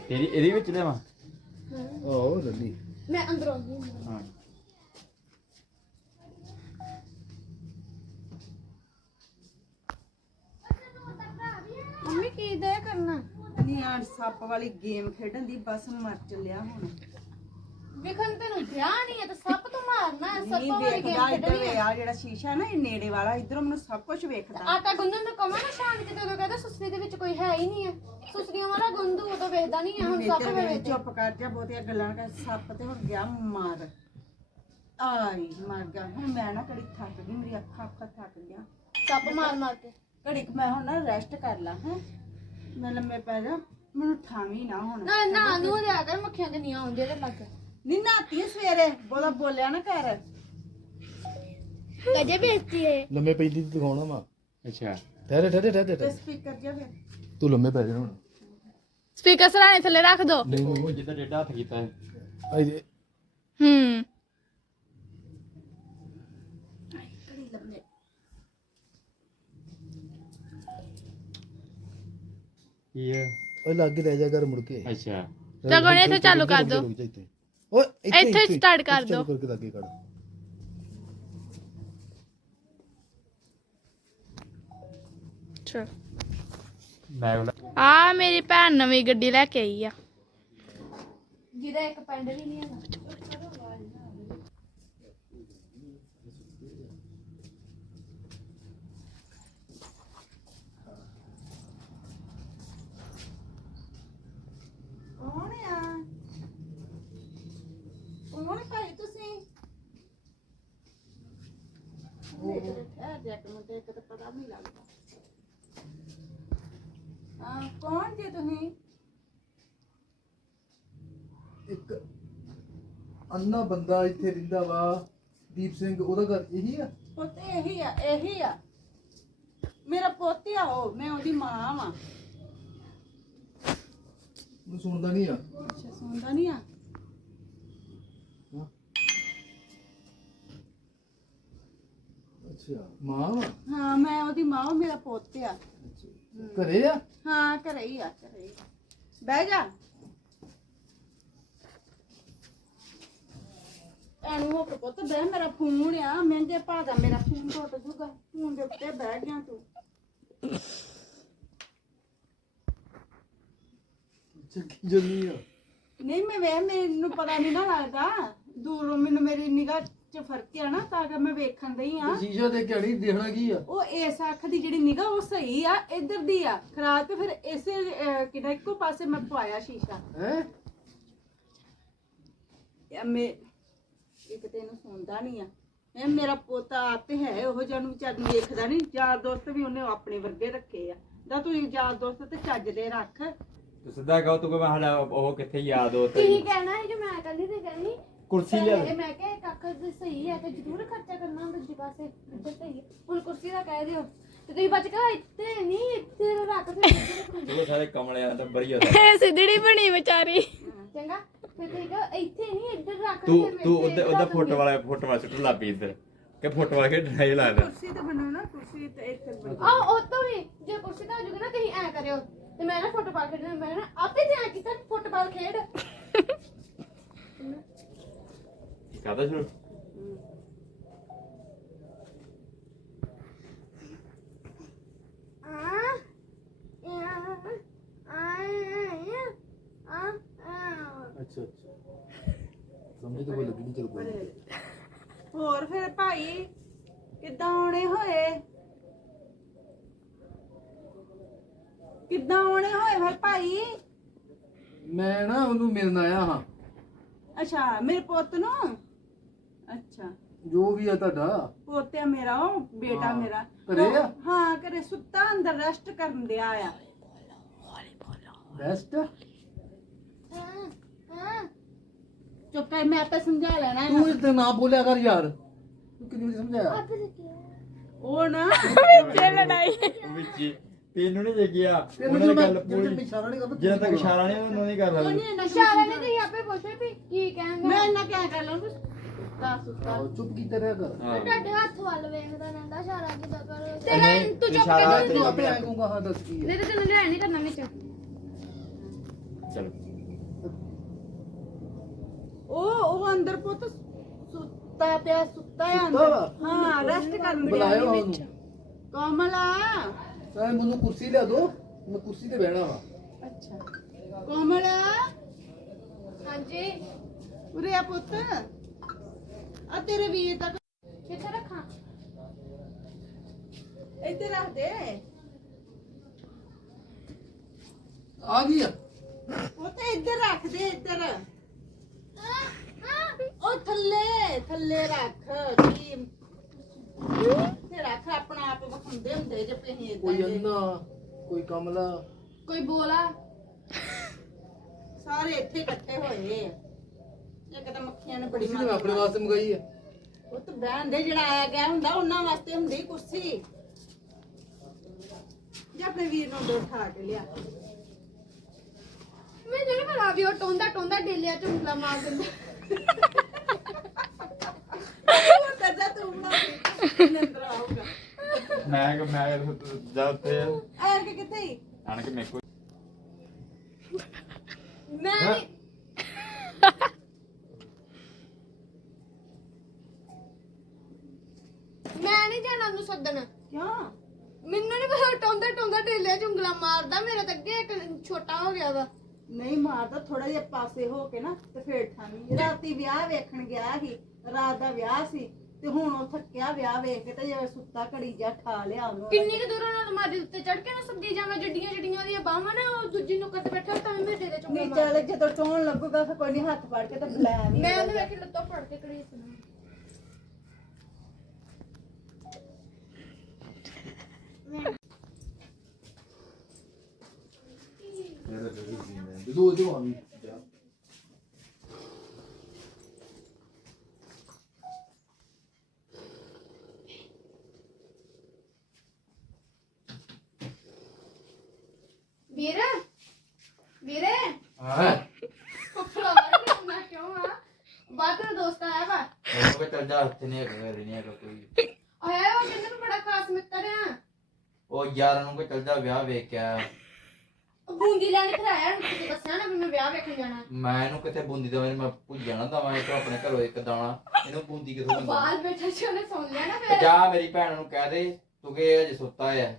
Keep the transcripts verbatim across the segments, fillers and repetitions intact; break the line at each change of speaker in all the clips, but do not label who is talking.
ਤੇਰੀ ਇਹਦੇ ਵਿੱਚ ਲੈਵਾਂ
ਆਹੋ ਲੱਲੀ
ਮੈਂ ਅੰਦਰੋਂ ਆਉਂਦੀ ਹਾਂ।
ਹਾਂ
ਮੰਮੀ ਕੀ ਦੇ ਕਰਨਾ
ਨਹੀਂ ਆ ਸੱਪ ਵਾਲੀ ਗੇਮ ਖੇਡਣ ਦੀ ਬਸ ਮਰ ਚੱਲਿਆ ਹੁਣ
ਵੇਖਣ ਤੈਨੂੰ ਧਿਆਨ ਨਹੀਂ ਹੈ ਤਾਂ ਸੱਪ ਤੋਂ ਮਾਰਨਾ ਹੈ,
ਨਹੀਂ
ਸੱਪਾਂ ਵਾਲੀ
ਵੇਖਦਾ
ਗੇਮ
ਇੱਧਰ
ਖੇਡਣੀ
ਵੇ
ਹੈ।
ਆ ਜਿਹੜਾ ਸ਼ੀਸ਼ਾ ਨਾ ਇਹ ਨੇੜੇ ਵਾਲਾ ਇਧਰੋਂ ਮੈਨੂੰ ਸਭ ਕੁਝ ਵੇਖਦਾ
ਆਟਾ ਗੁੰਨਣ ਦਾ ਕਮਾ ਨਾ ਸ਼ਾਂਤ ਕਿਤੇ ਉਦੋਂ ਕਹਿੰਦਾ ਸੁਸਰੀ ਦੇ ਵਿੱਚ ਕੋਈ ਹੈ ਹੀ ਨਹੀਂ ਹੈ। ਸੁਸਰੀਆਂ ਵਾਲਾ ਗੁੰਦੂ ਉਦੋਂ ਵੇਖਦਾ ਨਹੀਂ ਹੈ, ਹੁਣ ਸੱਪ
ਇੱਧਰ
ਵੇ
ਵੇ ਚੁੱਪ ਕਰ ਜਾ ਬਹੁਤੀਆਂ ਗੱਲਾਂ ਕਰ ਸੱਪ ਤੇ ਹੁਣ ਗਿਆ ਮਾਰ ਆਈ ਮਰ ਗਿਆ ਹੁਣ ਮੈਂ ਨਾ ਕੜੀ ਥੱਕ ਗਈ ਮੇਰੀ ਅੱਖਾਂ ਅੱਖਾਂ ਥੱਕ ਗਿਆ
ਸੱਪ ਮਾਰ ਮਾਰ ਕੇ
ਘੜੀ ਕੁ ਮੈਂ ਹੁਣ ਨਾ ਰੈਸਟ ਕਰ ਲਾਂ ਹੈ ਮੈਂ ਲੰਮੇ ਪੈ ਜਾ ਮੈਨੂੰ ਠਾਵੀ ਨਾ ਹੁਣ
ਨਾ ਨਾ ਨੂੰ ਲਿਆ ਕਰ ਮੱਖੀਆਂ ਤੇ ਨਹੀਂ ਆਉਂਦੇ ਤੇ ਲੱਗ
ਨੀ ਨਾਤੀ ਸਵੇਰੇ ਬੋਲਾ ਬੋਲਿਆ ਨਾ ਕਰ
ਕਜੇ ਬੇਇੱਜ਼ਤੀ ਹੈ।
ਲੰਮੇ ਪੈਂਦੀ ਤੇ ਦਿਖਾਉਣਾ ਵਾ
ਅੱਛਾ
ਠਹਿਰੇ ਠਹਿਰੇ ਠਹਿਰੇ
ਤੇ
ਠਹਿਰੇ।
ਸਪੀਕਰ ਜਿਹਾ ਫਿਰ
ਤੂੰ ਲੰਮੇ ਪੈ ਜਾ ਹੁਣ
ਸਪੀਕਰ ਸਰਾਣੇ ਥੱਲੇ ਰੱਖ ਦੋ।
ਨਹੀਂ
ਉਹ ਜਿੱਦਾਂ ਡੇਡਾ ਹੱਥ ਕੀਤਾ ਹੈ
ਨਹੀਂ
ਹੂੰ
ਘੜੀ ਲੰਮੇ
ਕੀ ਹੈ
ਓਏ ਲੱਗ ਕੇ ਰਹਿ ਜਾ ਕਰ ਮੁੜ ਕੇ
ਅੱਛਾ
ਤਾਂ ਕੋਨੇ ਇੱਥੇ ਚਾਲੂ ਕਰ ਦੋ।
ਰੁਕ ਜਾ ਇੱਥੇ। ਓਏ
ਇੱਥੇ start ਕਰ
ਚਾਲੂ
ਦਿਓ।
ਕਰਕੇ ਲੱਗੇ ਕਰ
ਚਲ
ਮੈਂ
ਆ ਮੇਰੀ ਭੈਣ ਨਵੀਂ ਗੱਡੀ ਲੈ ਕੇ ਆਈ ਆ ਜਿਹਦਾ ਇੱਕ ਪੈਂਡਲ ਹੀ ਨਹੀਂ ਹੈਗਾ।
ਕੌਣ ਆ ਕੌਣ ਭਾਈ ਤੁਸੀਂ ਇਹ ਜੱਟ ਨੂੰ ਦੇਖ ਕੇ ਤਾਂ ਪਤਾ ਨਹੀਂ ਲੱਗਦਾ ਹਾਂ ਕੌਣ ਜੇ ਤੁਸੀਂ
ਇੱਕ ਅੰਨਾ ਬੰਦਾ ਇੱਥੇ ਰਹਿੰਦਾ ਵਾ ਦੀਪ ਸਿੰਘ ਉਹਦਾ ਘਰ ਇਹੀ ਆ
ਪੁੱਤ ਇਹੀ ਆ ਇਹੀ ਆ ਮੇਰਾ ਪੋਤੀ ਆ ਉਹ ਮੈਂ ਉਹਦੀ ਮਾਂ ਵਾਂ
ਉਹ ਸੁਣਦਾ ਨਹੀਂ ਆ
ਅੱਛਾ ਸੁਣਦਾ ਨਹੀਂ ਆ
ਹਾਂ। ਅੱਛਾ ਮਾਂ ਵਾ?
ਹਾਂ ਮੈਂ ਉਹਦੀ ਮਾਂ ਵਾਂ, ਮੇਰਾ ਪੁੱਤ ਆ
ਘਰੇ ਆ
ਹਾਂ ਘਰੇ ਹੀ ਆ ਘਰੇ ਹੀ ਆ। ਬਹਿ ਜਾ ਐਨੂੰ ਹੋ ਕੇ ਪੁੱਤ ਬਹਿ ਮੇਰਾ ਫੋਨ ਆ ਮਹਿੰਗੇ ਭਾਅ ਦਾ ਮੇਰਾ ਫੋਨ ਟੁੱਟ ਜੂਗਾ ਫੋਨ ਦੇ ਉੱਤੇ ਬਹਿ ਗਿਆ ਤੂੰ
ਅੱਛਾ ਕੀ ਜੰਨੀ ਆ
ਨਹੀਂ ਮੈਂ ਵੇ ਮੈਨੂੰ ਪਤਾ ਨਹੀਂ ਨਾ ਲੱਗਦਾ ਦੂਰੋਂ ਮੈਨੂੰ ਮੇਰੀ ਨਿਗਾਹ ਚ ਫਰਕ ਆ ਨਾ ਤਾਂ ਕਿ ਮੈਂ ਵੇਖਣ ਦਈ ਆ
ਸ਼ੀਸ਼ਾ ਦੇਖ ਕੇ ਅੜੀ ਦੇਖਣਾ ਕੀ ਆ
ਉਹ ਇਸ ਅੱਖ ਦੀ ਜਿਹੜੀ ਨਿਗਾਹ ਉਹ ਸਹੀ ਆ ਇੱਧਰ ਦੀ ਆ ਖਰਾਬ ਤੇ ਫਿਰ ਇਸੇ ਅਹ, ਕਿਹੜਾ ਇੱਕੋ ਪਾਸੇ ਮੈਂ ਪਵਾਇਆ ਸ਼ੀਸ਼ਾ
ਹੈ
ਇਹ ਮੇ ਇੱਕ ਤੇ ਇਹਨੂੰ ਸੁਣਦਾ ਨਹੀਂ ਆ ਇਹ ਮੇਰਾ ਪੋਤਾ ਆਪ ਹੈ ਉਹ ਜਿਹਾ ਨੂੰ ਵਿਚਾਰ ਨੂੰ ਵੇਖਦਾ ਨਹੀਂ ਯਾਰ ਦੋਸਤ ਵੀ ਉਹਨੇ ਆਪਣੇ ਵਰਗੇ ਰੱਖੇ ਆ ਦਾ ਤੂੰ ਯਾਰ ਦੋਸਤ ਤੇ ਚੱਜ ਦੇ ਰੱਖ
ਤੂੰ ਸਿੱਧਾ ਕਹੋ ਤੂੰ ਕਿ ਮੈਂ ਸਾਡਾ ਉਹ ਕਿੱਥੇ ਯਾਦ ਹੋ
ਕੀ ਕਹਿਣਾ ਹੈ ਜੋ ਮੈਂ ਕੱਲੀ ਤੇ ਕਹਿਣੀ
ਕੁਰਸੀ ਲਿਆ
ਇਹ ਮੈਂ ਕਿਹਾ ਇੱਕ ਅੱਖ ਦੇ ਸਹੀ ਹੈ ਤੇ ਜ਼ਰੂਰ ਖਰਚਾ ਕਰਨਾ ਦੂਜੇ ਪਾਸੇ ਇੱਧਰ ਸਹੀ ਹੈ ਹੁਣ ਕੁਰਸੀ ਦਾ ਕਹਿ ਦਿਓ ਤੇ ਤੁਸੀਂ ਬਚ ਕੇ ਇੱਥੇ ਨਹੀਂ ਇੱਥੇ ਰੱਖ ਦੇ
ਉਹ ਸਾਰੇ ਕਮਲਿਆਂ ਦਾ ਬੜੀ
ਇਹ ਸਿੱਧੜੀ ਬਣੀ ਵਿਚਾਰੀ ਚੰਗਾ ਫਿਰ ਤੁਸੀਂ ਕਹੋ ਇੱਥੇ ਨਹੀਂ ਇੱਧਰ ਰੱਖ
ਤੂੰ ਤੂੰ ਉਹਦਾ ਉਹਦਾ ਫੋਟੋ ਵਾਲਾ ਫੋਟੋ ਵਾਲਾ ਸੁੱਟ ਲਾ ਪੀ ਇੱਧਰ ਕਿ ਫੋਟੋ ਵਾਲਾ ਖੇਡਣਾ ਹੀ ਲੱਗਦਾ
ਕੁਰਸੀ ਤੇ ਬਣੋ ਨਾ ਕੁਰਸੀ ਤੇ ਇੱਥੇ ਬਣੋ
ਆ ਉਹ ਤੋਂ ਵੀ ਜੇ ਕੁਰਸੀ ਤੇ ਹੋ ਜੂਗਾ ਨਾ ਤੁਸੀਂ ਐ ਕਰਿਓ ਤੇ ਮੈਂ ਨਾ ਫੁੱਟਬਾਲ ਖੇਡਣਾ ਮੈਂ ਨਾ ਆਪੇ ਤੇ ਐ ਕੀਤਾ ਫੁੱਟਬਾਲ ਖੇਡ
ਕਾਹਦਾ ਸ਼ੁਰੂ
ਆ ਆ ਆ ਆ
ਅੱਛਾ ਅੱਛਾ ਸਮਝ ਤਾਂ ਕੋਈ ਲੱਗੀ ਨਹੀਂ ਚਲ ਕੋਈ
ਹੋਰ ਫਿਰ ਭਾਈ ਕਿੱਦਾਂ ਆਉਣੇ ਹੋਏ ਕਿੱਦਾਂ ਆਉਣੇ ਹੋਏ ਫਿਰ ਭਾਈ
ਮੈਂ ਨਾ ਉਹਨੂੰ ਮਿਲਣ ਆਇਆ ਹਾਂ
ਅੱਛਾ ਮੇਰੇ ਪੁੱਤ ਨੂੰ ਅੱਛਾ
ਜੋ ਵੀ ਆ ਤੁਹਾਡਾ
ਪੋਤਿਆ ਮੇਰਾ ਉਹ ਬੇਟਾ
ਹਾਂ।
ਮੇਰਾ
ਘਰੇ ਆ?
ਉਹ- ਹਾਂ ਘਰੇ ਸੁੱਤਾ ਅੰਦਰ ਰੈਸਟ ਕਰਨ ਦਿਆ ਆ
ਬੈਸਟ
ਚੁੱਪ ਕਰ ਮੈਂ ਆਪੇ ਸਮਝਾ ਲੈਣਾ
ਤੂੰ
ਇਹਨੂੰ।
ਇੱਥੇ ਨਾ ਬੋਲਿਆ ਕਰ ਯਾਰ ਤੂੰ ਕਿੰਨੀ ਵਾਰੀ ਸਮਝਾਇਆ
ਉਹ ਨਾ
ਜੇ ਲੜਾਈ
ਵਿੱਚ ਹੀ। ਤੈਨੂੰ ਨਹੀਂ ਜਗਿਆ
ਤੈਨੂੰ
ਉਹਨਾਂ ਦੀ
ਮੈਂ
ਗੱਲ
ਜਦੋਂ
ਪੂਰੀ
ਇਸ਼ਾਰਾ ਨਹੀਂ ਕਰਦਾ
ਜਦੋਂ ਤੱਕ ਇਸ਼ਾਰਾ ਨਹੀਂ ਉਹਨਾਂ ਨਹੀਂ ਕਰ ਸਕਦੀ
ਉਹਨੇ ਨਾ
ਇਸ਼ਾਰਾ ਨੇ ਤੁਸੀਂ ਆਪੇ ਪੁੱਛਿਆ ਵੀ ਕੀ ਕਹਿੰਦਾ
ਮੈਂ ਇੰਨਾ ਕਿਆ ਕਰ ਲਾਂ ਕੁਛ ਦੱਸ ਸੁੱਤਾ
ਆਹੋ, ਚੁੱਪ ਕੀਤੇ ਰਿਹਾ ਕਰ
ਹਾਂ
ਤੁਹਾਡੇ ਹੱਥ ਵੱਲ ਵੇਖਦਾ ਰਹਿੰਦਾ ਇਸ਼ਾਰਾ ਕਿਦਾਂ ਕਰ
ਨਹੀਂ,
ਤੇਰਾ ਤੂੰ ਚੁੱਪ
ਇਸ਼ਾਰਾ
ਕਰ
ਤੂੰ ਆਪੇ ਆਏ ਕਹੂੰਗਾ ਹਾਂ ਦੱਸ ਕੀ ਹੈ
ਨਹੀਂ ਤੇ ਤੈਨੂੰ ਲਿਆ ਨਹੀਂ ਕਰਨਾ ਵਿੱਚ
ਚਲੋ
ਉਹ ਉਹ ਅੰਦਰ ਪੁੱਤ ਸੁੱਤਾ ਪਿਆ ਸੁੱਤਾ ਆ
ਸੁੱਤਾ
ਅੰਦਰ
ਵਾ?
ਹਾਂ ਰੈਸਟ ਕਰਨ ਡਿਆ
ਬੁਲਾਇਓ
ਸੀ।
ਉਹਨੂੰ
ਕੋਮਲਾ
ਐ ਮੈਨੂੰ ਕੁਰਸੀ ਲਿਆ ਦੋ ਮੈਂ ਕੁਰਸੀ ਤੇ ਬਹਿਣਾ ਵਾ
ਅੱਛਾ ਕੋਮਲਾ
ਹਾਂਜੀ
ਉਰੇ ਆ ਪੁੱਤ ਆ ਤੇਰੇ ਵੀਰ ਦਾ
ਕਿੱਥੇ ਰੱਖਾਂ?
ਇੱਥੇ ਰੱਖ ਦੇ
ਆ ਗਈ ਆ
ਪੁੱਤ ਇੱਧਰ ਰੱਖ ਦੇ ਇੱਧਰ ਉਹ ਥੱਲੇ ਥੱਲੇ ਰੱਖ ਕੀ ਤੇ ਰੱਖ ਆਪਣਾ ਆਪ ਵਖੰਦੇ ਹੁੰਦੇ ਜੇ ਪਹੀ
ਕੋਈ ਅੰਨਾ ਕੋਈ ਕਮਲਾ
ਕੋਈ ਬੋਲਾ
ਸਾਰੇ ਇੱਥੇ ਇਕੱਠੇ ਹੋਏ ਆ ਇੱਕ ਤਾਂ ਮੱਖੀਆਂ ਨੇ ਬੜੀ
ਕੁਰਸੀ ਮੈਂ ਆਪਣੇ ਵਾਸਤੇ ਮੰਗਾਈ ਹੈ
ਉਹ ਤਾਂ ਬਹਿਣ ਦੇ ਜਿਹੜਾ ਆਇਆ ਗਿਆ ਹੁੰਦਾ ਉਹਨਾਂ ਵਾਸਤੇ ਹੁੰਦੀ ਕੁਰਸੀ ਜੇ ਆਪਣੇ ਵੀਰ ਨੂੰ ਦੋ ਠਾ ਕੇ ਲਿਆ
ਮੈਂ ਜਿਹੜੇ ਬਣਾ ਵੀ ਉਹ ਟੋਂਦਾ ਟੋਂਦਾ ਡੇਲਿਆ ਚ ਉਂਗਲਾ ਮਾਰ ਦਿੰਦਾ
ਉਹ ਕਰਦਾ ਤੂੰ ਬਣਾ ਨੰਦਰ ਆਊਗਾ
ਮੈਂ ਕਿ ਮੈਂ ਜਾ ਉੱਥੇ
ਆਇਆ ਕਿ ਕਿੱਥੇ ਹੀ
ਆਣ ਕੇ ਮੇਰੇ ਕੋਲ
ਮੈਂ ਨੀ- ਮੈਂ ਨਹੀਂ ਜਾਣਾ ਉਹਨੂੰ ਸੱਦਣ
ਕਿਉਂ
ਮੈਨੂੰ ਨਹੀਂ ਪਤਾ ਟੋਂਦਾ ਟੋਂਦਾ ਡੇਲਿਆ ਚ ਉਂਗਲਾ ਮਾਰਦਾ ਮੇਰਾ ਤਾਂ ਅੱਗੇ ਇੱਕ ਛੋਟਾ ਹੋ ਗਿਆ ਵਾ
ਨਹੀਂ ਮਾਰਦਾ ਥੋੜਾ ਜਿਹਾ ਪਾਸੇ ਹੋ ਕੇ ਨਾ ਤੇ ਫੇਰ ਠਾਣੀ ਰਾਤੀ ਵਿਆਹ ਵੇਖਣ ਗਿਆ ਸੀ ਰਾਤ ਦਾ ਵਿਆਹ ਸੀ ਤੇ ਹੁਣ ਉਹ ਥੱਕਿਆ ਵਿਆਹ ਵੇਖ ਕੇ ਤੇ ਜਿਵੇਂ ਸੁੱਤਾ ਘੜੀ ਜਾ ਠਾ ਲਿਆ ਉਹਨੂੰ
ਕਿੰਨੀ ਕੁ ਦੂਰੋਂ ਨਾਲ ਮਾਦੀ ਉੱਤੇ ਚੜ ਕੇ ਨਾ ਸੱਦੀ ਜਾਵਾਂ ਜੱਡੀਆਂ ਜੱਡੀਆਂ ਉਹਦੀਆਂ ਬਾਹਾਂ ਨਾ ਉਹ ਦੂਜੀ ਨੂੰ ਕੱਟ ਬੈਠਾ ਤਾਂ ਮੈਂ ਮੇਰੇ ਚ ਉਂਗਲਾ
ਨਹੀਂ
ਮਾਰ
ਚੱਲ ਜਦੋਂ ਟੋਣ ਲੱਗੂਗਾ ਫਿਰ ਕੋਈ ਨਹੀਂ ਹੱਥ ਫੜ ਕੇ ਤੇ ਬੁਲਾ ਨਹੀਂ
ਮੈਂ ਉਹਨੂੰ ਵੇਖ ਕੇ ਲੱਤਾਂ ਫੜ ਕੇ ਕੜੀ ਸੁਣਾ
ਜਦੋਂ ਉਹਦੇ ਆਵੀ ਜਾ
ਵੀਰ ਵੀਰੇ
ਹਾਂ
ਫੁੱਫੜਾ ਮਾਰ ਮੈਂ ਕਿਉਂ ਆ ਬਾਤ ਦਾ ਦੋਸਤ ਆਇਆ ਵਾ
ਮੈਨੂੰ ਕਿ ਚੱਲ ਜਾ ਹੱਥ ਨਹੀਂ ਹੈਗਾ ਨਹੀਂ ਹੈਗਾ ਕੋਈ
ਆਇਆ ਉਹ ਕਹਿੰਦਾ ਮੈਂ ਬੜਾ ਖਾਸ ਮਿੱਤਰ ਆ
ਉਹ ਯਾਰ ਨੂੰ ਕਿ ਚੱਲ ਜਾ ਵਿਆਹ ਵੇਖ ਕੇ ਆਇਆ
ਉਹ ਬੂੰਦੀ ਲੈਣ ਖਰਾਇਆ ਨੂੰ ਤੁਸੀਂ ਦੱਸਿਆ ਨਾ ਵੀ ਮੈਂ ਵਿਆਹ ਵੇਖਣ ਜਾਣਾ
ਮੈਂ ਇਹਨੂੰ ਕਿੱਥੇ ਬੂੰਦੀ ਦਵਾਂ ਮੈਂ ਭੁੱਜਿਆ ਨਾ ਦਵਾਂ ਇਹ ਆਪਣੇ ਘਰੋਂ ਇੱਕ ਦਾਣਾ ਇਹਨੂੰ ਬੂੰਦੀ ਕਿਥੋਂ ਦਿੰਦਾ
ਬਾਹਰ ਬੈਠਾ ਸੀ ਉਹਨੇ ਸੁਣ ਲਿਆ ਨਾ
ਤੇ
ਫਿਰ
ਜਾ ਮੇਰੀ ਭੈਣ ਨੂੰ ਕਹਿ ਦੇ ਤੂੰ ਕਿ ਇਹ ਅਜੇ ਸੁੱਤਾ ਹੈ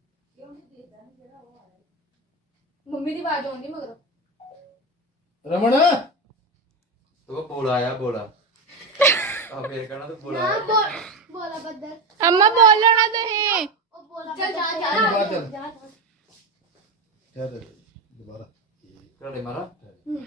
ਮੰਮੀ ਦੀ ਆਵਾਜ਼ ਆਉਂਦੀ ਮਗਰੋਂ
ਰਮਣ
ਤੂੰ ਬੋਲਾ ਆਇਆ ਬੋਲਾ ਆ ਫੇਰ ਕਹਿਣਾ ਤੂੰ ਬੋਲਾ
ਨਾ
ਆਇਆ।
ਬੋਲ ਬੋਲਾ ਬੱਦਰ
ਅੰਮਾ ਬੋਲੋ ਨਾ ਤੁਸੀਂ
ਉਹ ਬੋਲਾ ਚੱਲ ਜਾ
ਬਾਹਰ
ਜਾ
ਚੱਲ।
ਜਾ
ਚੱਲ ਦੁਬਾਰਾ
ਘਰੇ ਮਾਰਾ
ਹੂੰ।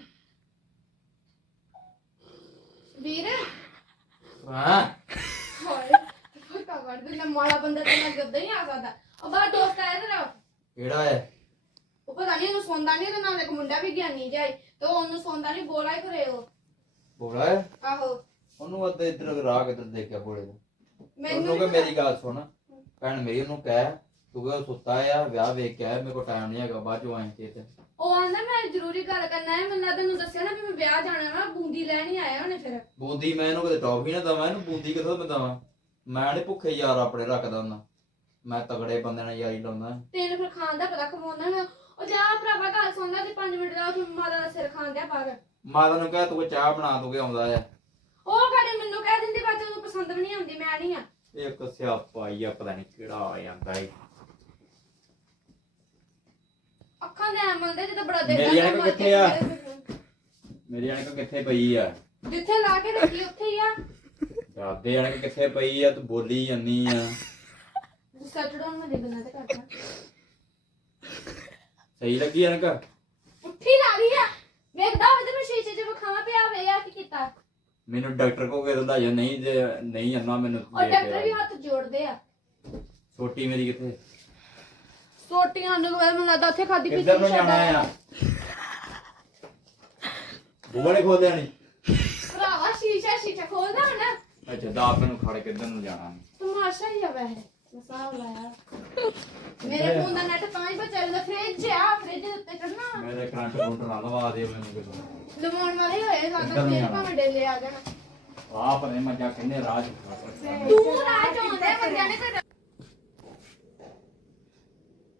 ਵੀਰ
ਹਾਂ
ਹੋਏ ਫਟਾ ਕਰ ਦੇ ਨਾ ਮਾੜਾ ਬੰਦਾ ਤਾਂ ਮੈਂ ਗੱਦਾ ਹੀ ਆ ਸਕਦਾ ਉਹ ਬਾਹਰ ਦੋਸਤ ਆਇਆ ਤੇਰਾ
ਕਿਹੜਾ ਹੈ
ਉਹ ਪਤਾ ਨਹੀਂ ਉਹਨੂੰ ਸੌਂਦਾ ਨਹੀਂ ਤੇ ਨਾਲ ਇੱਕ ਮੁੰਡਾ ਵੀ ਗਿਆਨੀ ਜਾਏ ਤੇ ਉਹ ਉਹਨੂੰ ਸੌਂਦਾ ਨਹੀਂ ਬੋਲਾ ਹੀ ਕਰੇ ਉਹ
ਬੋਲਾ ਹੈ
ਆਹੋ
ਉਹਨੂੰ ਅੱਧੇ ਇੱਧਰ ਰਾਹ ਕਿੱਧਰ ਦੇਖਿਆ ਬੋਲੇ ਦਾ
ਮੈਨੂੰ
ਉਹਨੂੰ ਕਿ
ਨੀ
ਮੇਰੀ ਗੱਲ ਸੁਣ ਭੈਣ ਮੇਰੀ ਉਹਨੂੰ ਕਹਿ ਤੂੰ ਕਿ ਉਹ ਸੁੱਤਾ ਆ ਵਿਆਹ ਵੇਖ ਕੇ ਆਇਆ ਮੇਰੇ ਕੋਲ ਟਾਈਮ ਨਹੀਂ ਹੈਗਾ ਬਾਅਦ ਚੋਂ ਆਏ ਤੇ ਇੱਥੇ।
ਉਹ ਆਂਦਾ ਮੈਂ ਜ਼ਰੂਰੀ ਗੱਲ ਕਰਨਾ ਹੈ ਮੈਨੂੰ ਤੈਨੂੰ ਦੱਸਿਆ ਨਾ ਵੀ ਮੈਂ ਵਿਆਹ ਜਾਣਾ ਵਾ ਬੂੰਦੀ ਲੈਣ ਹੀ ਆਇਆ ਉਹਨੇ ਫਿਰ
ਬੂੰਦੀ ਮੈਂ ਇਹਨੂੰ ਕਦੇ ਟੌਫੀ ਨਾ ਦਵਾਂ ਇਹਨੂੰ ਬੂੰਦੀ ਕਿੱਥੋਂ ਮੈਂ ਦਵਾਂ ਮੈਂ ਨੀ ਭੁੱਖੇ ਯਾਰ ਆਪਣੇ ਰੱਖਦਾ ਹੁੰਦਾ ਮੈਂ ਤਗੜੇ ਬੰਦੇ ਨਾਲ ਯਾਰੀ ਲਾਉਂਦਾ
ਤੈਨੂੰ ਫਿਰ ਖਾਣ ਦਾ ਪਤਾ ਖਵਾਉਂਦਾ ਨਾ ਉਹ ਜਾ ਭਰਾਵਾ ਘਰ ਸੌਂਦਾ ਤੇ ਪੰਜ ਮਿੰਟ ਦਾ ਉੱਥੇ ਮਾਤਾ ਦਾ ਸਿਰ ਖਾਂਦਿਆ ਪਰ
ਮਾਤਾ ਨੂੰ ਕਹਿ ਤੂੰ ਚਾਹ ਬਣਾ ਦੂਗੇ ਆਉਂਦਾ ਆ
ਉਹ ਕਦੇ ਮੈਨੂੰ ਕਹਿ ਦਿੰਦੀ ਬਾਅਦ ਚ ਉਹਨੂੰ ਪਸੰਦ ਵੀ ਨਹੀਂ ਆਉਂਦੀ ਮੈਂ ਨਹੀਂ ਆ
ਇੱਕ ਸਿਆਪਾ ਹੀ ਆ ਪਤਾ ਨਹੀਂ ਕਿਹੜਾ ਆ ਜਾਂਦਾ ਏ
ਅੱਖਾਂ ਦੇ ਐਮਲ ਦੇ ਜਦੋਂ ਬੜਾ
ਮੇਰੀ ਅਣਖ ਕਿੱਥੇ ਆ? ਮੇਰੀ ਅਣਕ ਕਿੱਥੇ ਪਈ ਆ
ਜਿੱਥੇ ਲਾ ਕੇ ਰੱਖੀ ਉੱਥੇ ਹੀ ਆ
ਦਾਦੇ ਅਣਕ ਕਿੱਥੇ ਪਈ ਆ ਤੂੰ ਬੋਲੀ ਜਾਂਦੀ ਆ
ਗੁੱਸਾ ਚੜਾਉਣ ਮੈਂ ਦੇ ਬਿਨਾਂ ਤੇ ਕਰਦਾ
ਸਹੀ ਲੱਗੀ ਅਣਕ
ਉੱਠੀ ਲਾ ਰਹੀ ਆ ਵੇਖਦਾ ਹੋਵੇ ਤੇ ਮੈਂ ਸ਼ੀਸ਼ੇ 'ਚ ਵਿਖਾਵਾਂ ਪਿਆ ਵੇ ਆ ਕੀ ਕੀਤਾ
ਮੈਨੂੰ ਡਾਕਟਰ ਕੋ ਕੇ ਦਿੰਦਾ ਜਾਂ ਨਹੀਂ ਜੇ ਨਹੀਂ ਅੰਨਾ ਮੈਨੂੰ
ਉਹ
ਦੇਖ
ਡਾਕਟਰ ਵੀ
ਲਿਆ।
ਹੱਥ ਜੋੜਦੇ ਆ
ਛੋਟੀ ਮੇਰੀ ਕਿੱਥੇ
ਸੋਟੀਆਂ ਨੂੰ ਮੈਨੂੰ ਲੱਗਦਾ ਉੱਥੇ ਖਾਦੀ ਪੀਤੀ
ਕਿੱਧਰ ਨੂੰ ਜਾਣਾ ਆ ਬੂਹੇ ਖੋਲਿਆ ਨਹੀਂ
ਭਰਾਵਾ ਸ਼ੀਸ਼ਾ ਸ਼ੀਸ਼ਾ ਖੋਲਦਾ ਹੁਣ
ਅੱਛਾ ਦਾਤ ਮੈਨੂੰ ਖੜ ਕਿੱਧਰ ਨੂੰ ਜਾਣਾ
ਤਮਾਸ਼ਾ ਹੀ ਆ ਵੈਸੇ ਮਸਾਲ ਲਾਇਆ ਮੇਰੇ ਫੋਨ ਦਾ ਨੈਟ ਤਾਂ ਹੀ ਬਚਿਆ ਰਹਿੰਦਾ ਫ੍ਰਿਜ ਆ ਫ੍ਰਿਜ ਦੇ ਉੱਤੇ ਚੜਨਾ
ਮੇਰੇ ਕਰੰਟ ਕਰੰਟ ਨਾ ਲਵਾ ਦੇ ਮੈਨੂੰ ਕਿਸੇ
ਲਵਾਉਣ ਵਾਲੇ ਹੋਏ ਸਾਡਾ
ਇੱਧਰ ਨੂੰ
ਫੇਰ
ਜਾਣਾ।
ਭਾਵੇਂ ਡੇਲੇ ਆ ਜਾਣ
ਆਪ ਨੇ ਮੱਜਾ ਕਿੰਨੇ ਰਾਜ
ਤੂੰ ਰਾਹ ਚਾਉਂਦੇ ਬੰਦਿਆਂ ਨੇ ਕਰ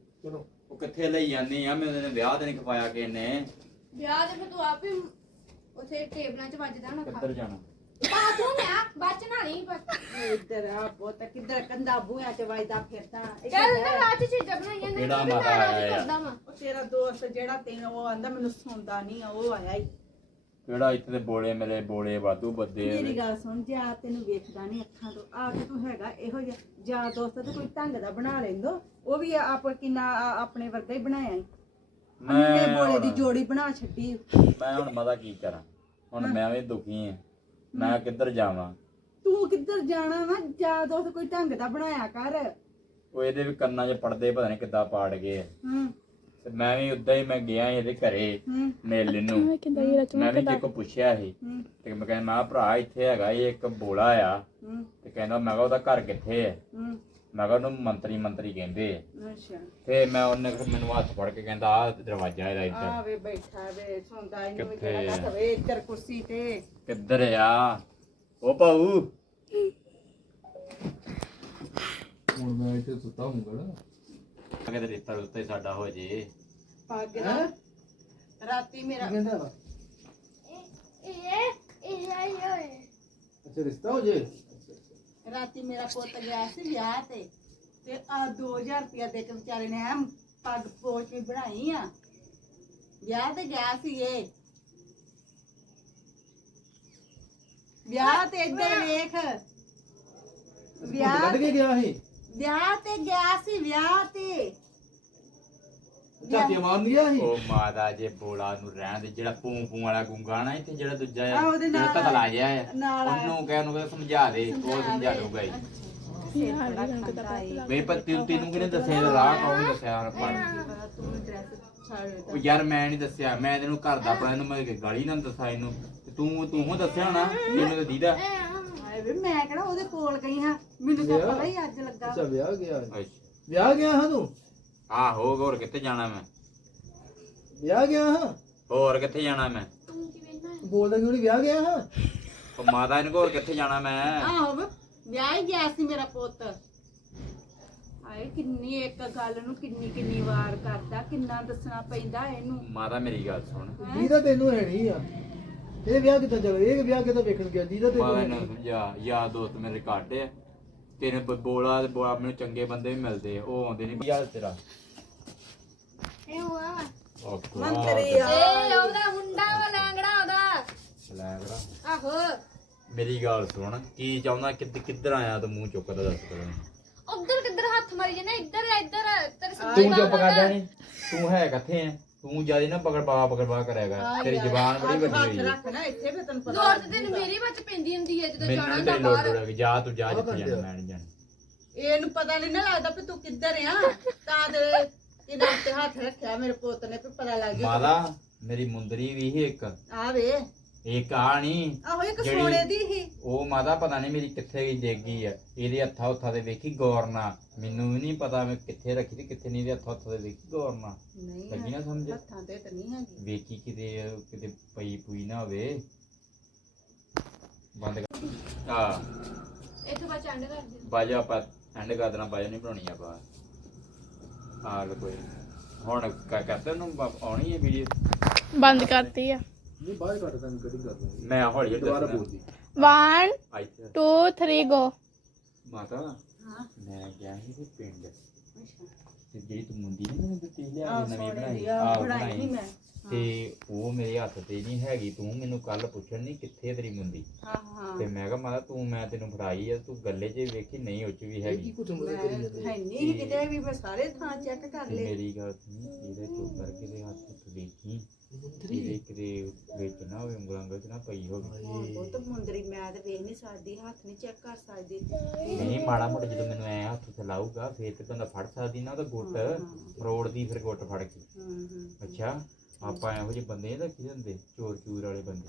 ਚਲੋ
ਉਹ ਕਿੱਥੇ ਲਈ ਜਾਂਦੀ ਆ ਮੈਂ ਉਹਨੇ ਵਿਆਹ ਤੇ ਨਹੀਂ ਖਵਾਇਆ ਕਿਸੇ ਨੇ
ਵਿਆਹ ਦੇ ਫਿਰ ਤੂੰ ਆਪ ਹੀ ਉੱਥੇ ਟੇਬਲਾਂ 'ਚ ਵੱਜਦਾ ਹੋਣਾ
ਕਿੱਧਰ ਜਾਣਾ
ਬਾਥਰੂਮ ਆ ਬੱਚ ਨਾ ਨਹੀਂ ਬਸ
ਇੱਧਰ ਆ ਪੁੱਤ ਕਿੱਧਰ ਕੰਦਾ ਬੂਹਿਆਂ ਚ ਵੱਜਦਾ ਫਿਰਦਾ ਇੱਧਰ
ਚੱਲ
ਹੈ।
ਨਾ ਰਾਤ 'ਚ ਚੀਜ਼ਾਂ ਬਣਾਈਆਂ ਨੇ
ਕਿਹੜਾ
ਮੈਂ
ਮਾਤਾ
ਰਾਤ 'ਚ
ਆਇਆ
ਕਰਦਾ ਵਾਂ।
ਉਹ ਤੇਰਾ ਦੋਸਤ ਜਿਹੜਾ ਤੈਨੂੰ ਉਹ ਆਂਦਾ ਮੈਨੂੰ ਸੁਣਦਾ ਨਹੀਂ ਆ ਉਹ ਆਇਆ ਈ
ਕਿਹੜਾ ਇੱਥੇ ਦੇ ਬੋਲੇ ਮੇਰੇ ਬੋਲੇ ਵਾਧੂ ਬੱਦੇ ਆ
ਮੇਰੀ ਗੱਲ ਸੁਣ ਜੇ ਆ ਤੈਨੂੰ ਵੇਖਦਾ ਨਹੀਂ ਅੱਖਾਂ ਤੋਂ ਆ ਕੇ ਤੂੰ ਹੈਗਾ ਇਹੋ ਜਿਹਾ ਯਾਰ ਦੋਸਤ ਤੇ ਕੋਈ ਢੰਗ ਦਾ ਬਣਾ ਲੈਂਦੋ ਉਹ ਵੀ ਆਪ ਕਿੰਨਾ ਆ- ਆਪਣੇ ਵਰਗਾ ਹੀ ਬਣਾਇਆ ਈ ਅੰਨੇ ਬੋਲੇ ਦੀ ਜੋੜੀ ਬਣਾ ਛੱਡੀ
ਮੈਂ ਹੁਣ ਮਦਾ ਕੀ ਕਰਾਂ ਹੁਣ ਮੈਂ ਵੀ ਦੁਖੀ ਆ ਮੈਂ ਕਿੱਧਰ ਜਾਵਾਂ
ਤੂੰ ਕਿੱਧਰ ਜਾਣਾ ਵਾ ਯਾਰ ਦੋਸਤ ਕੋਈ ਢੰਗ ਦਾ ਬਣਾਇਆ ਕਰ
ਉਹ ਇਹਦੇ ਵੀ ਕੰਨਾਂ 'ਚ ਪੜਦੇ ਪਤਾ ਨਹੀਂ ਕਿੱਦਾਂ ਪਾੜ ਗਏ ਆ।
ਹੂੰ
ਤੇ ਮੈਂ ਵੀ ਉਦਾਂ ਹੀ ਮੈਂ ਗਿਆ ਸੀ ਇਹਦੇ ਘਰੇ
ਹੂੰ
ਮੇਲੇ ਨੂੰ ਮੈਂ ਵੀ ਜੇ ਕੋ ਪੁੱਛਿਆ ਸੀ
ਹੂੰ
ਤੇ ਮੈਂ ਕਹਿੰਦਾ ਮੈਂ ਕਿਹਾ ਭਰਾ ਇੱਥੇ ਹੈਗਾ ਇਹ ਇੱਕ ਬੋਲਾ ਆ
ਹੂੰ
ਤੇ ਕਹਿੰਦਾ ਮੈਂ ਕਿਹਾ ਉਹਦਾ ਘਰ ਕਿੱਥੇ ਹੈ
ਹੂੰ
ਮੈਂ ਕਿਹਾ ਉਹਨੂੰ ਮੰਤਰੀ ਮੰਤਰੀ ਕਹਿੰਦੇ ਆ
ਅੱਛਾ
ਤੇ ਮੈਂ ਉਹਨੇ ਫਿਰ ਮੈਨੂੰ ਹੱਥ ਫੜ ਕੇ ਕਹਿੰਦਾ ਆ ਦਰਵਾਜ਼ਾ ਇਹਦਾ ਇੱਧਰ
ਆ ਵੇ ਬੈਠਾ ਵੇ ਸੌਂਦਾ ਇਹਨੂੰ ਵੀ
ਕਿੱਥੇ?
ਕਿਹੜਾ ਦੱਸ ਵੇ ਇੱਧਰ ਕੁਰਸੀ ਤੇ
ਕਿੱਧਰ ਆ ਉਹ ਭਾਊ
ਹੁਣ ਮੈਂ ਇੱਥੇ ਸੁੱਤਾ ਹੂੰਗਾ ਨਾ
ਕਿਤੇ ਰਿਸ਼ਤਾ ਰੁਸ਼ਤਾ ਹੀ ਸਾਡਾ ਹੋ ਜੇ
ਪੱਗ ਦਾ ਰਾਤੀ ਮੇਰਾ
ਕੀ ਕਹਿੰਦਾ ਵਾ
ਇਹ ਇਹ ਆਈ ਹੋਏ
ਅੱਛਾ ਰਿਸ਼ਤਾ ਹੋ ਜੇ
ਰਾਤੀ ਮੇਰਾ ਪੁੱਤ ਗਿਆ ਸੀ ਵਿਆਹ ਤੇ ਤੇ ਆ ਦੋ ਹਜ਼ਾਰ ਰੁਪਇਆ ਦੇ ਕੇ ਵਿਚਾਰੇ ਨੇ ਐਂ ਪੱਗ ਪੋਚ ਕੇ ਬਣਾਈ ਆ ਵਿਆਹ ਤੇ ਗਿਆ ਸੀ ਇਹ ਵਿਆਹ ਤੇ ਇੱਧਰ ਵੇਖ ਵਿਆਹ
ਕੱਢ ਕੇ ਗਿਆ ਸੀ
ਵਿਆਹ ਤੇ ਗਿਆ ਸੀ ਵਿਆਹ ਤੇ
ਝਾਤੀਆਂ ਮਾਰਨ ਗਿਆ ਸੀ
ਉਹ ਮਾਦਾ ਜੇ ਬੋਲਾ ਨੂੰ ਰਹਿਣ ਦੇ ਜਿਹੜਾ ਪੂੰ ਪੂੰ ਵਾਲਾ ਗੁੰਗਾ ਨਾ ਇੱਥੇ ਜਿਹੜਾ ਦੂਜਾ
ਆਹ ਉਹਦੇ ਨਾਲ
ਜਿਹੜਾ ਤਲਾ ਗਿਆ ਆ
ਨਾਲ ਆਇਆ।
ਉਹਨੂੰ ਕਹਿ ਉਹਨੂੰ ਕਹਿ ਸਮਝਾ ਦੇ ਉਹ ਸਮਝਾ ਲੂਗਾ ਹੀ ਵੇ ਪੱਤੀ ਉੱਤੀ ਨੂੰ ਕਿਹਨੇ ਦੱਸਿਆ ਇਹਦਾ ਰਾਹ ਕੌਣ ਦੱਸਿਆ ਹਰ ਪੜ
ਤੂੰ ਡਰੈਸ ਛੱਡ
ਉਹ ਯਾਰ ਮੈਂ ਨਹੀਂ ਦੱਸਿਆ ਮੈਂ ਤੈਨੂੰ ਘਰ ਦਾ ਆਪਣਾ ਇਹਨੂੰ ਮੈਂ ਗਾਲੀ ਨਾ ਦੱਸਾਂ ਇਹਨੂੰ ਤੇ ਤੂੰ ਤੂੰ ਹੋ ਦੱਸਿਆ ਹੋਣਾ ਤੈਨੂੰ ਤਾਂ ਦੀਦਾ
ਹਾਏ ਵੇ ਮੈਂ ਕਿਹੜਾ ਉਹਦੇ ਕੋਲ ਗਈ ਹਾਂ ਮੈਨੂੰ ਤਾਂ ਪਤਾ ਹੀ ਅੱਜ ਲੱਗਾ
ਅੱਛਾ ਵਿਆਹ ਗਿਆ ਸੀ।
ਅੱਛਾ
ਵਿਆਹ ਗਿਆ ਹਾਂ ਤੂੰ
ਆਹੋ ਹੋਰ ਕਿੱਥੇ ਜਾਣਾ ਮੈਂ
ਵਿਆਹ ਗਿਆ ਹਾਂ
ਹੋਰ ਕਿੱਥੇ ਜਾਣਾ ਮੈਂ
ਤੂੰ ਕਿਵੇਂ ਨਾ
ਬੋਲਦਾ ਕਿਉਂ ਨਹੀਂ ਵਿਆਹ ਗਿਆ ਹਾਂ
ਉਹ ਮਾਤਾ ਇਹਨੂੰ ਹੋਰ ਕਿੱਥੇ ਜਾਣਾ ਮੈਂ
ਆਹੋ ਵੇ ਵਿਆਹ ਹੀ ਗਿਆ ਸੀ ਮੇਰਾ ਪੁੱਤ ਹਾਏ ਕਿੰਨੀ ਇੱਕ ਗੱਲ ਨੂੰ ਕਿੰਨੀ ਕਿੰਨੀ ਵਾਰ ਕਰਦਾ ਕਿੰਨਾ ਦੱਸਣਾ ਪੈਂਦਾ ਇਹਨੂੰ
ਮਾਤਾ ਮੇਰੀ ਗੱਲ ਸੁਣ
ਜੀ ਤਾਂ ਤੈਨੂੰ ਹੈ ਨਹੀਂ ਆ ਇਹ ਵਿਆਹ ਕਿੱਦਾਂ ਚੱਲ ਇਹ ਵਿਆਹ ਕਿੱਦਾਂ ਵੇਖਣ ਗਿਆ ਜੀ ਤਾਂ
ਮਾਤਾ
ਤੈਨੂੰ
ਇਹਨੂੰ ਸਮਝਾ ਯਾਰ ਦੋਸਤ ਮੇਰੇ ਘੱਟ ਆ ਤੇਰੇ ਬ- ਬੋਲਾ ਤੇ ਬੋਲਾ ਮੈਨੂੰ ਚੰਗੇ ਬੰਦੇ ਵੀ ਮਿਲਦੇ ਆ ਉਹ ਆਉਂਦੇ ਨਹੀਂ ਯਾਰ ਤੇਰਾ
ਇਹ ਹੋਆ
ਉਹ
ਮੰਤਰੀ ਆ
ਇਹ ਉਹਦਾ ਮੁੰਡਾ ਵਾ ਲਾਂਗੜਾ ਉਹਦਾ
ਲੈਗੜਾ
ਆਹੋ
ਮੇਰੀ ਗੱਲ ਸੁਣ ਕੀ ਚਾਹੁੰਦਾ ਕਿੱਧ ਕਿੱਧਰ ਆਇਆ ਤੂੰ ਮੂੰਹ ਚੁੱਕਦਾ ਦੱਸ ਕਰ
ਉਧਰ ਕਿੱਧਰ ਹੱਥ ਮਾਰੀ ਜਾਂਦਾ ਇੱਧਰ ਇੱਧਰ ਤੇਰੇ
ਤੂੰ
ਸਾਹਮਣੇ
ਚੁੱਪ ਕਰ ਜਾਣੀ ਤੂੰ ਹੈ ਕਿੱਥੇ ਆ ਤੂੰ ਜਿਆਦਾ ਨਾ ਪਕੜ ਪਾ ਪਕੜ ਪਾ ਕਰੇਗਾ ਤੇਰੀ ਜ਼ਬਾਨ ਬੜੀ ਵੱਡੀ
ਹੱਥ
ਹੋਈ ਹੈ
ਰੱਖ ਨਾ ਇੱਥੇ ਫਿਰ ਤੈਨੂੰ ਪਤਾ
ਲੋੜ ਤੇ ਤੈਨੂੰ ਮੇਰੀ ਵਿੱਚ ਪੈਂਦੀ ਹੁੰਦੀ ਹੈ ਜਦੋਂ
ਮੈਨੂੰ
ਜਾਣਾ
ਨੀ
ਹੁੰਦਾ
ਤੇਰੀ ਲੋੜ
ਬਾਹਰ
ਲੋੜ ਜਾ ਤੂੰ ਜਾ ਜਿੱਥੇ ਜਾਣਾ ਮੈਂ ਨਹੀਂ ਜਾਣਾ
ਇਹਨੂੰ ਪਤਾ ਨਹੀਂ ਨਾ ਲੱਗਦਾ ਵੀ ਤੂੰ ਕਿੱਧਰ ਆ ਤਾਂ ਤੇ ਇਹਦੇ ਉੱਤੇ ਹੱਥ ਰੱਖਿਆ ਮੇਰੇ ਪੁੱਤ ਨੇ ਵੀ ਪਤਾ ਲੱਗ ਗਿਆ
ਮਾਤਾ ਮੇਰੀ ਮੁੰਦਰੀ ਵੀ ਸੀ ਇੱਕ
ਆ ਵੇ
ਇੱਕ ਆ ਨਹੀਂ
ਆਹੋ ਇੱਕ
ਜਿਹੜੀ-
ਸੋਨੇ ਦੀ ਹੀ
ਉਹ ਮਾਤਾ ਪਤਾ ਨਹੀਂ ਮੇਰੀ ਕਿੱਥੇ ਗਈ ਡਿੱਗ ਗਈ ਆ ਇਹਦੇ ਹੱਥਾਂ ਉੱਥਾਂ ਦੇ ਵੇਖੀ ਗੌਰ ਨਾਲ ਮੈਨੂੰ ਵੀ ਨਹੀਂ ਪਤਾ ਮੈਂ ਕਿੱਥੇ ਰੱਖੀ ਤੇ ਕਿੱਥੇ ਨਹੀਂ ਇਹਦੇ ਹੱਥਾਂ ਉੱਥਾਂ ਦੇ ਵੇਖੀ ਗੌਰ ਨਾਲ
ਨਹੀਂ
ਲੱਗੀ ਨਾ ਸਮਝ
ਹੱਥਾਂ ਤੇ ਤਾਂ ਨਹੀਂ ਹੈਗੀ
ਵੇਖੀ ਕਿਤੇ ਕਿਤੇ ਪਈ ਪੂਈ ਨਾ ਹੋਵੇ ਬੰਦ ਕਰ ਆ
ਇੱਥੇ ਬਸ ਐਂਡ ਕਰ ਦੇ
ਬਾਜਾ ਆਪਾਂ ਐਂਡ ਕਰ ਦੇਣਾ ਬਾਜਾ ਨਹੀਂ ਬਣਾਉਣੀ ਆਪਾਂ ਆ ਲਓ ਕੋਈ ਹੁਣ ਕਾ ਕਰਦੇ ਨੂੰ ਆਉਣੀ ਹੈ ਵੀਡੀਓ
ਬੰਦ ਕਰਤੀ ਆ
ਨਹੀਂ ਬਾਹਰ ਕੱਟ ਤੈਨੂੰ ਕਟਿੰਗ ਕਰ ਦਾਂਗੇ
ਮੈਂ ਹੌਲੀ ਜਿਹੀ
ਦੁਬਾਰਾ
ਦੱਸਣਾ।
ਬੋਲਦੀ
ਵਨ
ਅੱਛਾ
ਟੂ ਥ੍ਰੀ ਗੋ
ਮਾਤਾ
ਹਾਂ
ਮੈਂ ਗਿਆ ਸੀ ਤੇ ਪਿੰਡ
ਅੱਛਾ
ਤੇ ਜਿਹੜੀ ਤੂੰ ਮੁੰਦੀ ਨਹੀਂ ਮੈਨੂੰ ਦਿੱਤੀ ਲਿਆ
ਆਹ
ਕੇ ਨਵੀਂ
ਸੋਨੇ
ਬਣਾਈ
ਦੀ
ਆਹ
ਆ ਬਣਾਈ ਨਹੀਂ
ਬਣਾਈ
ਮੈਂ
ਤੇ ਉਹ ਮੇਰੇ ਹੱਥ ਤੇ ਨਹੀਂ ਹੈਗੀ ਤੂੰ ਮੈਨੂੰ ਕੱਲ ਪੁੱਛਣ ਨਹੀਂ ਕਿੱਥੇ ਤੇਰੀ ਮੁੰਦੀ
ਹਾਂ ਹਾਂ
ਤੇ ਮੈਂ ਕਿਹਾ ਮਾਤਾ ਤੂੰ ਮੈਂ ਤੈਨੂੰ ਫੜਾਈ ਆ ਤੂੰ ਗੱਲੇ 'ਚ ਵੇਖੀ ਨਹੀਂ ਉੱਚ ਵੀ
ਇਹ ਕੀ
ਹੈਗੀ
ਕੁਝ ਮਦਦ ਕਰੀ ਜਾਂਦੇ
ਹੈ ਨਹੀਂ ਕਿਤੇ ਵੀ ਮੈਂ ਸਾਰੇ ਥਾਂ ਚੈੱਕ ਕਰ
ਤੇ
ਲਏ
ਮੇਰੀ ਗੱਲ ਸੁਣੀ ਇਹਦੇ ਚੋਂ ਕਰਕੇ ਦੇ ਹੱਥ ਤੇ ਵੇਖੀ ਇਹਦੇ ਕਿਤੇ ਵਿੱਚ ਨਾ ਹੋਵੇ ਉਂਗਲਾਂ ਉਂਗਲ 'ਚ ਨਾ ਪਈ ਹੋਵੇ
ਹੁਣ ਉਹ ਤਾਂ ਮੁੰਦਰੀ ਮੈਂ ਤੇ ਵੇਖ ਨਹੀਂ ਸਕਦੀ ਹੱਥ ਨਹੀਂ ਚੈੱਕ ਕਰ ਸਕਦੀ
ਨਹੀਂ ਮਾੜਾ ਮੋਟਾ ਜਦੋਂ ਮੈਨੂੰ ਐ ਹੱਥ ਤੇ ਲਾਊਗਾ ਫੇਰ ਤੇ ਬੰਦਾ ਫੜ ਸਕਦੀ ਨਾ ਉਹਦਾ ਗੁੱਟ ਫਰੋੜ ਦੀ ਫਿਰ ਗੁੱਟ ਫੜ ਕੇ
ਹੂੰ ਹੂੰ
ਅੱਛਾ ਆਪਾਂ ਇਹੋ ਜਿਹੇ ਬੰਦੇ ਨਹੀਂ ਰੱਖੀ ਹੁੰਦੇ ਚੋਰ ਚੂਰ ਵਾਲੇ ਬੰਦੇ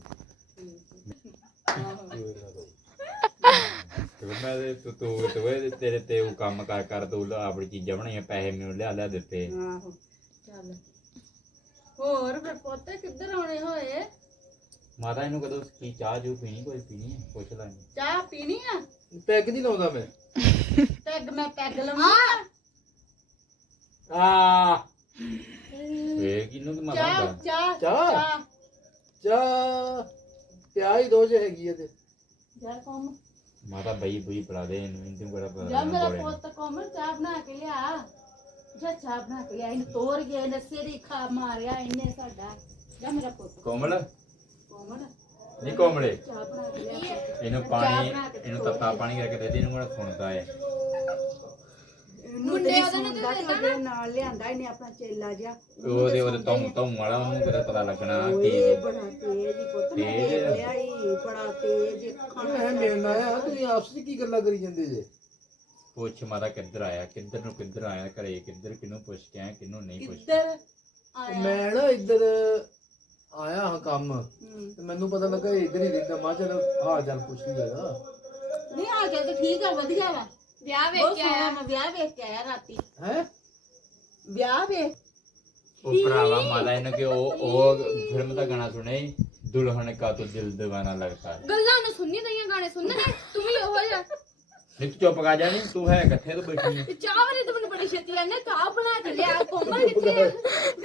ਤੇ ਮੈਂ ਤੇ ਤੂੰ ਤੂੰ ਤੂੰ ਤੇਰੇ ਤੇ ਉਹ ਕੰਮ ਕਰ ਕਰ ਤੂੰ ਆਪਣੀ ਚੀਜ਼ਾਂ ਬਣਾਈਆਂ ਪੈਸੇ ਮੈਨੂੰ ਲਿਆ ਲਿਆ ਦਿੱਤੇ
ਆਹੋ ਚੱਲ ਹੋਰ ਫਿਰ ਪੁੱਤ ਕਿੱਧਰ ਆਉਣੇ ਹੋਏ
ਮਾਤਾ ਇਹਨੂੰ ਕਦੋਂ ਕੀ ਚਾਹ ਜੂ ਪੀਣੀ ਕੋਈ ਪੀਣੀ ਹੈ ਪੁੱਛ ਲਾਂਗੇ
ਚਾਹ ਪੀਣੀ ਆ
ਪੈਗ ਨਹੀਂ ਲਾਉਂਦਾ ਮੈਂ
ਪੈਗ ਮੈਂ ਪੈਗ ਲਵਾਂ
ਆ ਵੇ ਕਿਨੂੰ ਤੇ ਮਾਤਾ
ਚਾਹ
ਹੁੰਦਾ?
ਚਾਹ
ਚਾਹ?
ਚਾਹ
ਚਾਹ ਤੇ ਆ ਹੀ ਦੋ ਜੇ ਹੈਗੀ ਆ ਤੇ
ਜਾ ਕੋਮ
ਮਾਤਾ ਬਈ ਬਈ ਪੜਾ ਦੇ ਇਹਨੂੰ ਇਹਨੂੰ ਬੜਾ ਪਤਾ
ਜਾ ਮੇਰਾ ਪੁੱਤ ਕੋਮਲ ਚਾਹ ਬਣਾ ਕੇ ਲਿਆ ਜਾ ਚਾਹ ਬਣਾ ਕੇ ਲਿਆ ਇਹਨੂੰ ਤੋੜ ਗਿਆ ਇਹਨੇ ਸਿਰ ਹੀ ਖਾ ਮਾਰਿਆ ਇਹਨੇ ਸਾਡਾ ਜਾ ਮੇਰਾ ਪੁੱਤ
ਕੋਮਲ
ਕੋਮਲ
ਨਹੀਂ ਕੋਮਲੇ
ਚਾਹ ਬਣਾ ਕੇ ਲਿਆ
ਇਹਨੂੰ ਪਾਣੀ ਇਹਨੂੰ ਤੱਤਾ ਪਾਣੀ ਕਰਕੇ ਦੇ ਦੇ ਇਹਨੂੰ ਬੜਾ ਸੁਣਦਾ ਹੈ
ਮੁੰਡੇ ਉਹਦੇ ਨਾਲ ਤੇ ਨਾਲ ਲਿਆਂਦਾ ਇਹਨੇ ਆਪਣਾ ਚੇਲਾ ਜਿਹਾ
ਉਹਦੇ ਉਹਦੇ ਤੋਂ ਤੋਂ ਵਾਲਾ ਉਹਨੂੰ ਕਿਹਦਾ ਪਤਾ ਲੱਗਣਾ
ਓਏ
ਕਿ
ਬੜਾ ਤੇਜ਼ ਹੀ ਪੁੱਤ ਮੈਂ
ਤੇਜ਼?
ਦੇਖ ਲਿਆ ਈ ਬੜਾ ਤੇਜ਼
ਮੈਂ ਮੇਰੇ ਨਾਲ ਆ ਤੁਸੀਂ ਆਪਸ ਵਿੱਚ ਕੀ ਗੱਲਾਂ ਕਰੀ ਜਾਂਦੇ ਜੇ
ਪੁੱਛ ਮਾਤਾ ਕਿੱਧਰ ਆਇਆ ਕਿੱਧਰ ਨੂੰ ਕਿੱਧਰ ਆਇਆ ਘਰੇ ਕਿੱਧਰ ਕਿਹਨੂੰ ਪੁੱਛ ਕੇ ਆਇਆ ਕਿਹਨੂੰ ਨਹੀਂ ਪੁੱਛ ਕੇ
ਕਿੱਧਰ ਆਇਆ
ਮੈਂ ਨਾ ਇੱਧਰ ਆਇਆ ਹਾਂ ਕੰਮ
ਹੂੰ।
ਤੇ ਮੈਨੂੰ ਪਤਾ ਲੱਗਾ ਇਹ ਇੱਧਰ ਹੀ ਰਹਿੰਦਾ ਮੈਂ ਕਿਹਾ ਚਲ ਹਾਲ ਚਾਲ ਪੁੱਛ ਲਈਏਗਾ
ਨਹੀਂ ਆ ਗਿਆ ਤੇ ਠੀਕ ਆ ਵਧੀਆ ਵਾ
ਵਿਆਹ ਵੇਖ
ਬਹੁਤ
ਕੇ
ਸੋਹਣਾ
ਆਇਆ
ਮੈਂ ਵਿਆਹ ਵੇਖ ਕੇ ਆਇਆ ਰਾਤੀ
ਹੈ
ਵਿਆਹ ਵੇਖ
ਉਹ ਭਰਾਵਾ ਮਾਤਾ ਇਹਨੂੰ ਕਿ ਉਹ ਉਹ ਫਿਲਮ ਦਾ ਗਾਣਾ ਸੁਣੇ ਦੁਲਹਨ ਕਾ ਤੋ ਦਿਲ دیਵਾਨਾ ਲੱਗਦਾ ਹੈ
ਗੱਲਾਂ ਨੂੰ ਸੁਣਨੀ ਦਈਆਂ ਗਾਣੇ ਸੁਣਨੇ ਤੂੰ ਵੀ ਉਹੋ ਜਿਹਾ
ਨਿਕ ਚੁੱਪ ਕਰ ਜਾ ਨਹੀਂ ਤੂੰ ਹੈ ਇਕੱਠੇ ਤੋਂ ਬੈਠੀ ਹੈ
ਤੇ ਚਾਹ ਵਾਲੀ ਤਾਂ ਮੈਨੂੰ ਬੜੀ ਛੇਤੀ ਲੈਣੇ ਚਾਹ ਬਣਾ ਕੇ ਲਿਆ ਕੋਮਲ ਕਿੱਥੇ ਆ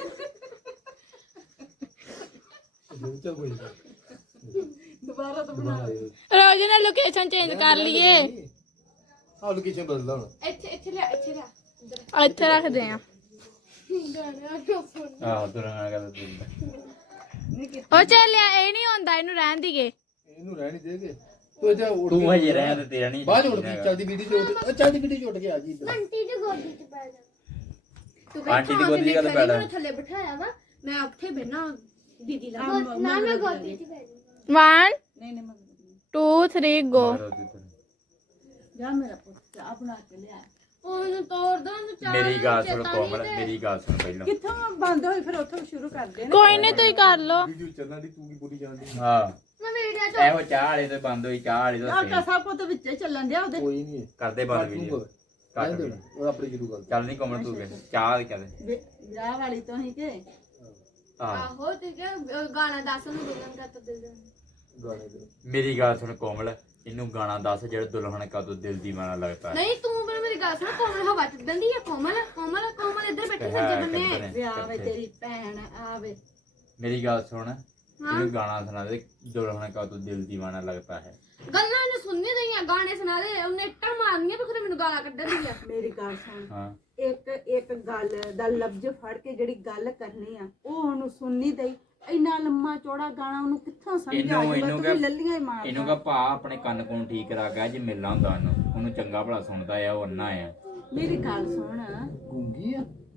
ਚਲ ਕੋਈ
ਦੁਬਾਰਾ ਤੋਂ ਬਣਾ
ਰੋਜ਼ ਨਾ ਲੋਕੇਸ਼ਨ ਚੇਂਜ ਕਰ ਲਈਏ
ਆ ਲੋਕੇਸ਼ਨ ਬਦਲਦਾ ਹੁਣ
ਇੱਥੇ ਇੱਥੇ ਲਿਆ ਇੱਥੇ ਲਿਆ
ਇੱਥੇ ਰੱਖਦੇ ਆ
ਗਾਣਾ ਕਿਉਂ ਸੁਣ
ਆਹ ਦੁਲਹਨ ਕਾ ਤੋ ਦਿਲ
ਉਹ ਚੱਲਿਆ ਇਹ ਨਹੀਂ ਹੁੰਦਾ ਇਹਨੂੰ ਰਹਿਣ ਦੀਗੇ
ਇਹਨੂੰ ਰਹਿਣ ਹੀ ਦੇਗੇ ਤੂੰ ਇੱਥੇ ਉੱਠ
ਤੂੰ
ਕੇ-
ਹਜੇ ਰਹਿ ਤੇ ਤੇਰਾ ਨਹੀਂ
ਬਾਅਦ ਚ ਉੱਠ ਕੇ ਚੱਲਦੀ ਵੀਡੀਓ ਚ ਉੱਠ ਚੱਲਦੀ ਵੀਡੀਓ ਚ ਉੱਠ ਕੇ ਆ ਜੀ ਇੱਧਰ
ਆਂਟੀ ਦੀ ਗੋਦੀ 'ਚ ਪੈ ਜਾ ਤੂੰ
ਆਂਟੀ ਦੀ ਗੋਦੀ 'ਚ ਕਦੋਂ ਪੈਣਾ?
ਮੈਨੂੰ ਥੱਲੇ ਬਿਠਾਇਆ ਵਾ ਮੈਂ ਉੱਥੇ ਬੈਣਾ ਦੀਦੀ ਨਾਲ ਨਾ ਮੈਂ ਗੋਦੀ 'ਚ ਪੈ ਜਾ
ਵਨ
ਨਹੀਂ ਨਹੀਂ ਮੈਂ
ਟੂ ਥ੍ਰੀ ਗੋ
ਜਾ ਮੇਰਾ ਪੁੱਤ ਚਾਹ ਬਣਾ ਕੇ ਲਿਆ
ਉਹਨੂੰ ਤੋੜ ਦੋ ਉਹਨੂੰ ਚਾਹ
ਮੇਰੀ ਗੱਲ ਸੁਣ
ਚੇਤਾ
ਕੋਮਲ
ਨਹੀਂ ਤੇ-
ਮੇਰੀ ਗੱਲ ਸੁਣ ਪਹਿਲਾਂ
ਕਿੱਥੋਂ ਬੰਦ ਹੋਈ ਫਿਰ ਉੱਥੋਂ ਸ਼ੁਰੂ ਕਰਦੇ ਨੇ
ਕੋਈ ਨਹੀਂ ਤੁਸੀਂ ਕਰ ਲੋ
ਵੀਡੀਓ ਚੱਲਣ ਦੀ ਤੂੰ ਕੀ ਬੋਲੀ ਜਾਂਦੀ
ਹਾਂ
ਮੈਂ ਵੀਡੀਓ 'ਚ
ਇਹੋ ਚਾਹ ਵਾਲੇ ਤੇ ਬੰਦ ਹੋਈ ਚਾਹ ਵਾਲੇ
ਆਹ
ਤੋਂ
ਤਾਂ ਸਭ ਕੁਝ ਵਿੱਚੇ ਚੱਲਣ ਦਿਆ ਉਹਦੇ
ਕੋਈ ਨਹੀਂ
ਕਰਦੇ ਬੰਦ ਵੀਡੀਓ ਕੱਟ ਵੀਡੀਓ
ਉਹ ਆਪਣੀ ਜਰੂਰ ਗੱਲ
ਚੱਲ ਨਹੀਂ ਕੋਮਲ ਤੂੰ ਕਹਿ ਚਾਹ ਦੇ ਕਹਦੇ
ਵਿ- ਵਿਆਹ ਵਾਲੀ ਤੋਂ ਹੀ ਕਿ
ਹਾਂ
ਆਹੋ ਤੇ ਕਿ ਗਾਣਾ ਦੱਸ ਉਹਨੂੰ ਦੁਲਹਨ ਦਾ ਤਾਂ ਦਿਲ
ਗਾਣੇ ਦੇ
ਮੇਰੀ ਗੱਲ ਸੁਣ ਕੋਮਲ ਇਹਨੂੰ ਗਾਣਾ ਦੱਸ ਜਿਹੜਾ ਦੁਲਹਨ ਕਾ ਤੋ ਦਿਲ ਦੀਵਾਨਾ ਲੱਗਦਾ ਹੈ
ਨਹੀਂ ਤੂੰ ਮੈਨੂੰ ਮੇਰੀ ਗੱਲ ਸੁਣ ਕੋਮਲ ਹਵਾ ਚ ਦੰਦੀ ਆ ਕੋਮਲ ਕੋਮਲ ਕੋਮਲ ਇੱਧਰ ਬੈਠੀ
ਤੇ
ਸੱਜੇ
ਹੈ
ਬੰਨੇ
ਕਿੱਧਰ ਹੈ?
ਵਿਆਹ ਵੇ ਤੇਰੀ ਭੈਣ ਆਵੇ
ਮੇਰੀ ਗੱਲ ਸੁਣ ਇਹਨੂੰ ਗਾਣਾ ਸੁਣਾ ਦੇ ਦੁਲਹਨ ਕਾ ਤੋ ਦਿਲ ਦੀਵਾਨਾ ਲੱਗਦਾ ਹੈ
ਗੱਲਾਂ ਨੇ ਸੁਣਨੀ ਦਈਆਂ ਗਾਣੇ ਸੁਣਾ ਦੇ ਉਹਨੇ ਇੱਟਾਂ ਮਾਰਨੀਆਂ ਵੀ ਖਰੇ ਮੈਨੂੰ ਗਾਲਾਂ ਕੱਢਣ ਦੀ ਆ
ਮੇਰੀ ਗੱਲ ਸੁਣ
ਹਾਂ
ਇੱਕ ਇੱਕ ਗੱਲ ਦਾ ਲਫ਼ਜ਼ ਫੜ ਕੇ ਜਿਹੜੀ ਗੱਲ ਕਰਨੀ ਆ ਉਹ ਉਹਨੂੰ ਸੁਣਨੀ ਦਈ ਇੰਨਾ ਲੰਮਾ ਚੌੜਾ ਗਾਣਾ ਉਹਨੂੰ ਕਿੱਥੋਂ ਸਮਝ ਆ
ਇਹਨੂੰ
ਜਾਊਗਾ
ਇਹਨੂੰ
ਤੂੰ
ਕਹ
ਵੀ ਲੱਲੀਆਂ ਹੀ ਮਾਰਦਾ
ਇਹਨੂੰ ਕਹ ਭਾ ਆਪਣੇ ਕੰਨ ਕੋਣ ਠੀਕ ਕਰਾ ਗਿਆ ਜੇ ਮਿਲਣਾ ਹੁੰਦਾ ਉਹਨੂੰ ਉਹਨੂੰ ਚੰਗਾ ਭਲਾ ਸੁਣਦਾ ਆ ਉਹ ਅੰਨਾ ਆ
ਮੇਰੀ ਗੱਲ ਸੁਣ
ਗੂੰਗੀ ਆ